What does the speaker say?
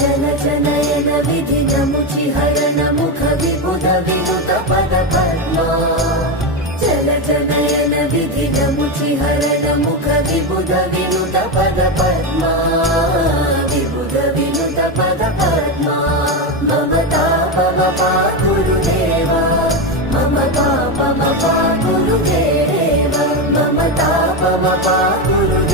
జన జనయన విధి నముచి హరణ ముఖ విబుధ వినుత పద పద్మా జన జనయన విధి నముచి హరణ ముఖ విబుధ వినుత పద పద్మా విబుధ వినుత పద పద్మా మమ తాపమపా గురుదేవ మమ పాపమపా గురుదేవ మమ తాపమపా గురుదేవ